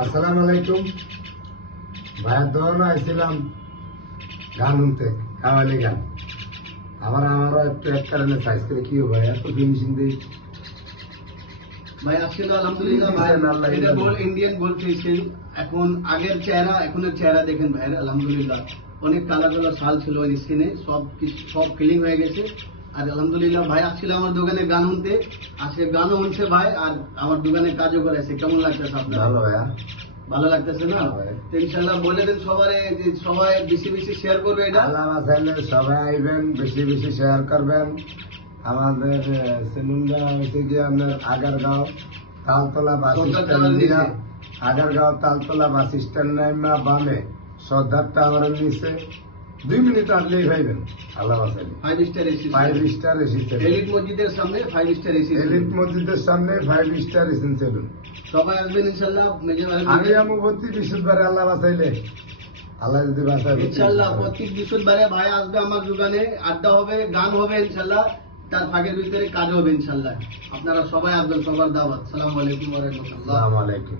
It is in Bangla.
আসসালামু আলাইকুম ভাইয়া, দোকানে আইছিলাম গান শুনতে, কাওয়ালি গান। আমারও একটু এক কারণে সাইজ করে কি ভাই এত ফিনিশিং দিই ভাই আজকে তো আলহামদুলিল্লাহ ভাই আল্লাহ এটা জানে। গোল ইন্ডিয়ান গোল ফেসিং। এখন আগের চেহারা এখনের চেহারা দেখেন ভাই, আলহামদুলিল্লাহ অনেক কালা কালা শাল ছিল ওই স্কিনে, সব ফিলিং হয়ে গেছে। আর আলহামদুলিল্লাহ ভাই আসছিল আমার দোকানে গান শুনতে, আজকে গানও শুনছে ভাই আর আমার দোকানে কাজও করেছে। কেমন লাগতেছে আপনার? ভালো ভাইয়া, ভালো লাগতেছে না? তো ইনশাল্লাহ বলে দেন সবাই বেশি বেশি শেয়ার করবে এটা। আল্লাহ বাঁচাইলে সবাই আইবেন, বেশি বেশি শেয়ার করবেন। আমাদের সেলুনটা হচ্ছে গিয়ে আপনার আগারগাঁও তালতলা বাস স্ট্যান্ড দিয়া, আগারগাঁও তালতলা বাস স্ট্যান্ড নাইমা বামে সর্দার টাওয়ারের নিচে 2 মিনিট আসলেই পাইবেন। আল্লাহ বাঁচাইলে 5 star AC, 5 star AC salon. Elite মসজিদের সামনে 5 স্টার এসি, এলিট মসজিদের সামনে 5 স্টার এসি সেলুন। সবাই আসবেন ইনশাল্লাহ। আমি আমু প্রতি বৃহস্পতিবারে আল্লাহ বাঁচাইলে, আল্লাহ যদি বাঁচায় ইনশাল্লাহ প্রতি বৃহস্পতিবারে ভাই আসবে আমার দোকানে, আড্ডা হবে, গান হবে ইনশাল্লাহ, তার ফাঁকের ভিতরে কাজ হবে ইনশাল্লাহ। আপনারা সবাই আসবেন, সবার দাওয়াত। সালাম আলাইকুম ওয়া রাহমাতুল্লাহ। আসসালামু আলাইকুম।